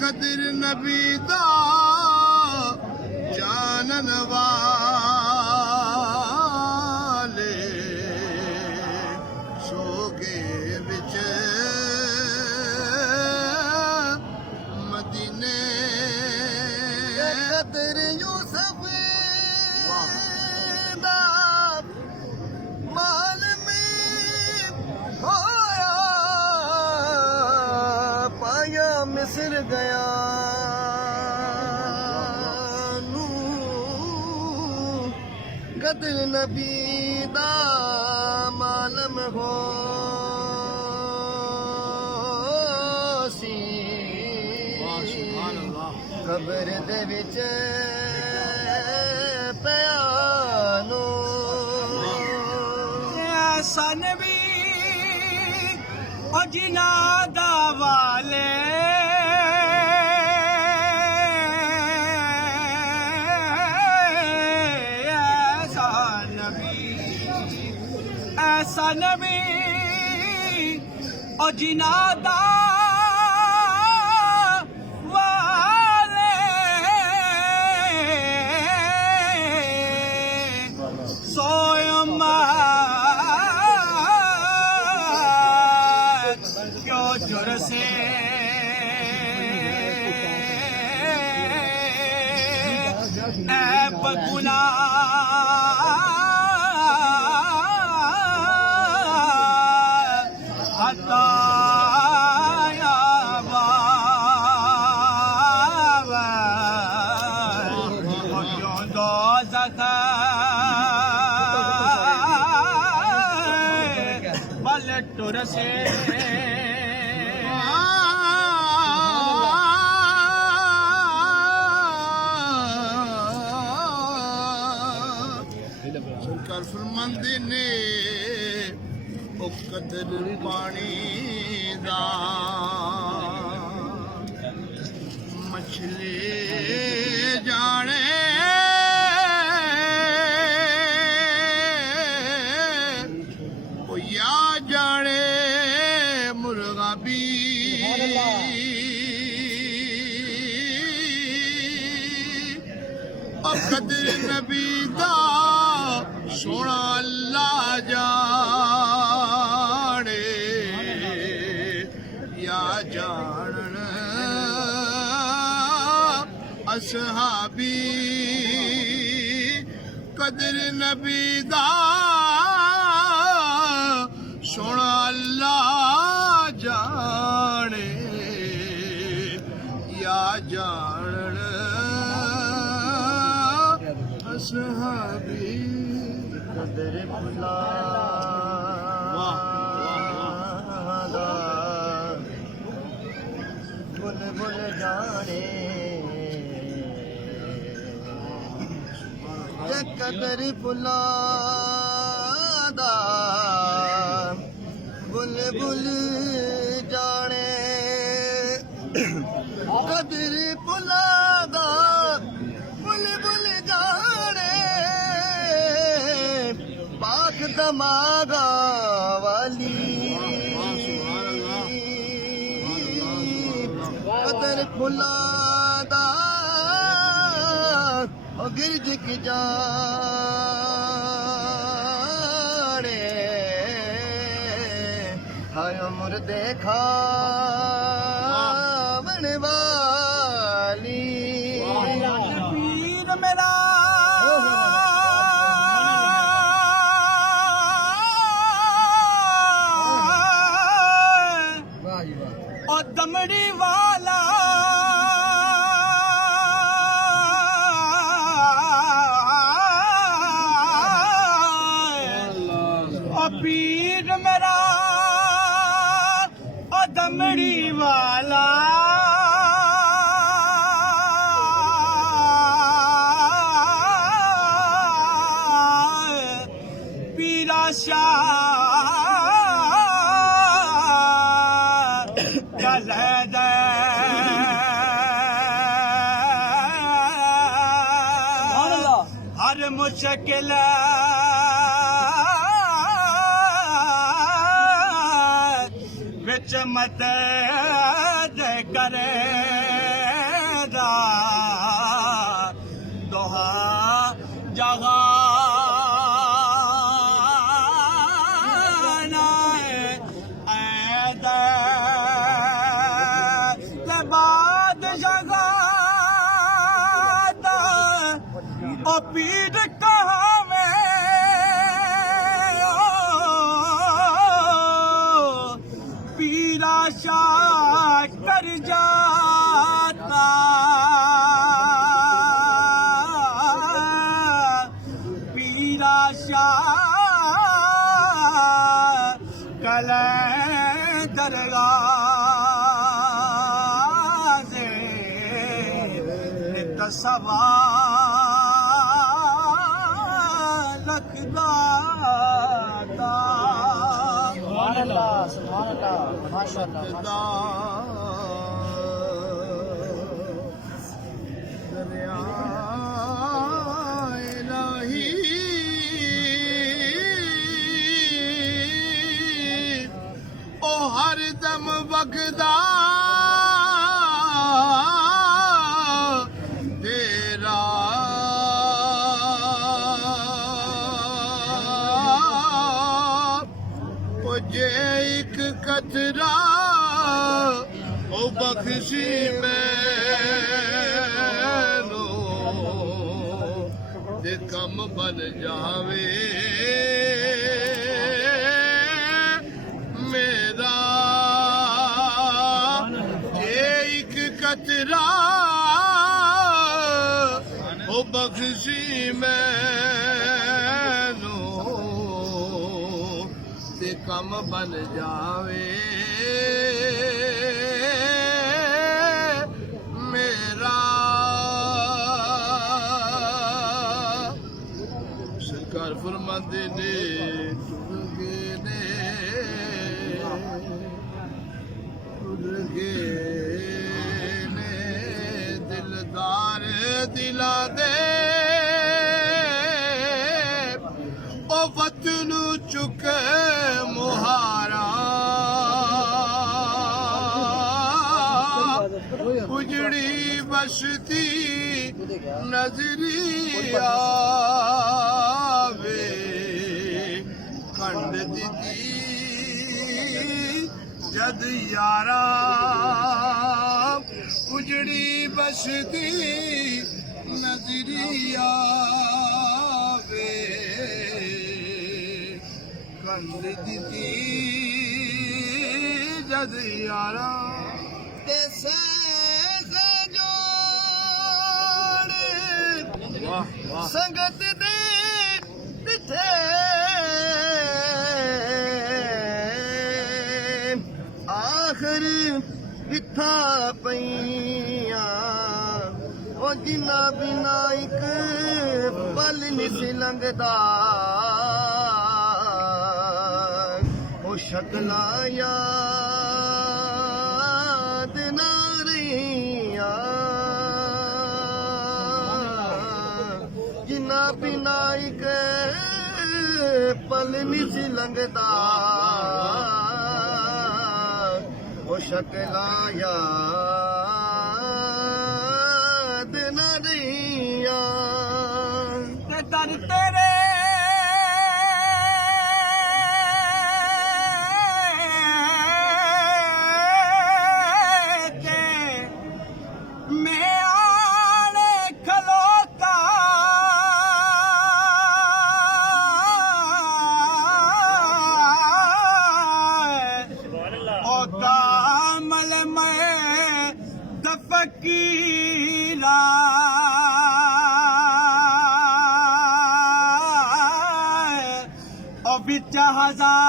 कदर नबी दा जानन वाले सोगे विच मदीने कदर यूसुफ दा माल में होया पाया मिस्र गया कदर नबी दा मालम हो सी कबर दे विच पियानो ऐसा नबी ओ जिन्हां दा वाले ऐसा नबी ओ जिन्हां दा वाले सोयमत क्यों जुरसे ऐ गुनाह हताया बाबा क्यों दोज़ख वल टुरसे सरकार फरमांदे ने ओ कदर पानी दा मछली जाने ओ या जाने मुर्गा भी ओ कदर नबी दा सोना अल्लाह जाने या जानन असहाबी कदर नबी दा सोना अल्लाह जाने या जानन असहाबी कदर भुला बुल बुल जाने कदर भुला बुल बुल जाने कदर भुला बुल बुल जाने पाक दमागा वाली कदर खुलादा ओ गिरज की जाने हाय उम्र देखा वाली पीर मेरा और दमड़ी वाला और पीर मेरा और दमड़ी वाला पीरा शाह चल दे हर मुश्किल ਵਿੱਚ ਮਦਦ ਕਰੇਗਾ ਦੋਹਾ ਜਹਾਨ ਐਦਾ ਤੇ ਬਾਦਸ਼ਾਹ ਦਾ ਉਹ ਪੀਰ ਕਹਾਵੇ पीरा शाह कर जाता पीरा शाह कल दरगाह से नित सवा लखदा खुदा दरिया इलाही ओ हर दम वगदा तेरा ओ जे एक कतरा ओ बख्शी मैनू ते कम बन जावे मेरा जे एक कतरा ओ बख्शी मैनू ते कम बन जावे मेरा सरकार फरमाते ने टुट गए ने दिलदार दिला दे ओ वतन चुके मुहारा उजड़ी बसती नजरी आवे खंड दी जद यारा उजड़ी बसती नजरी आवे खंड दी जद यारा ते संगत दे पिछे आखिर बिथा पईया ओ जिन्ना बिना एक पल निस लंघदा ओ शकला याद ना रहिया जिन्ना बिना एक पल निस लंघदा ओ शकला याद न रहिया ते दर तेरे ते मैं आने खलोता ओ कामल में दफकीरा ओ बिच हजाने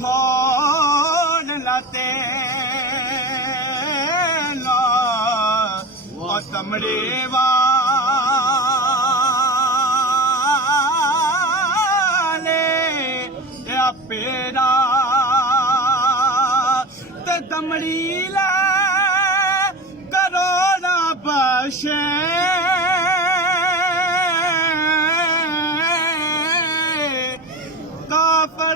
थोड़ लते लो ओ तमड़े वाले या पेरा ते तमड़ी ले करोड़ा बशे काफर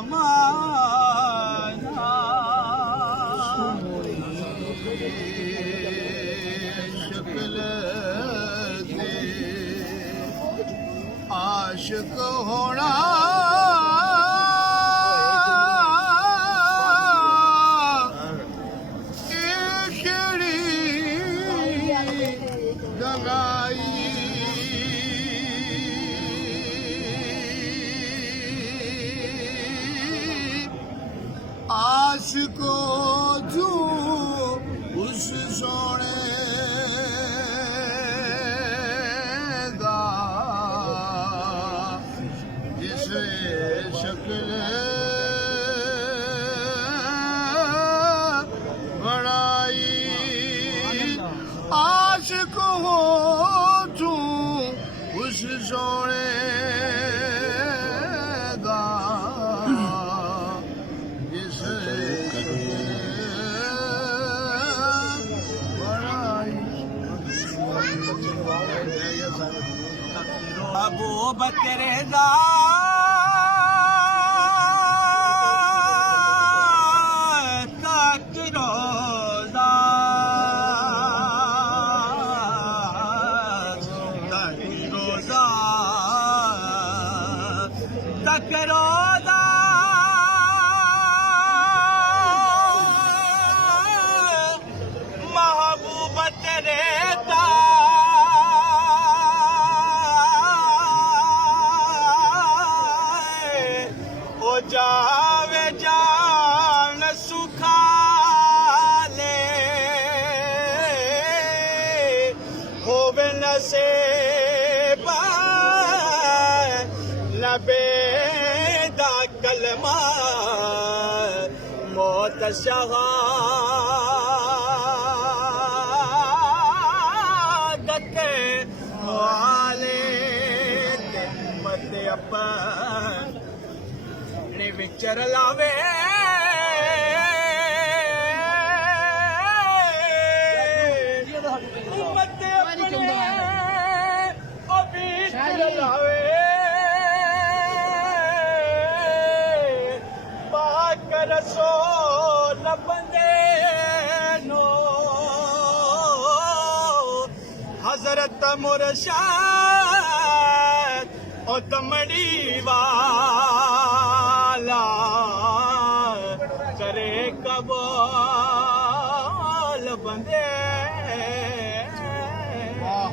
जमाना शक्ल दे आशिक होना आशिको जो उस सोने दा जिस शक्ल बनाई आशिक हो तू उस सोने दा अबू बकर दा तक रोज़ा तक रोज़ा महबूब तेरे दा जावे जान सुखा ले होवे नसीब लबे दा कलमा मौत शहादत वाले मत अपन विचर लावे मत अपने विचर लावे पाक रसूल बंदे नो हजरत मुर्शद ओ तमड़ी वाला करे कबाल बंदे वाह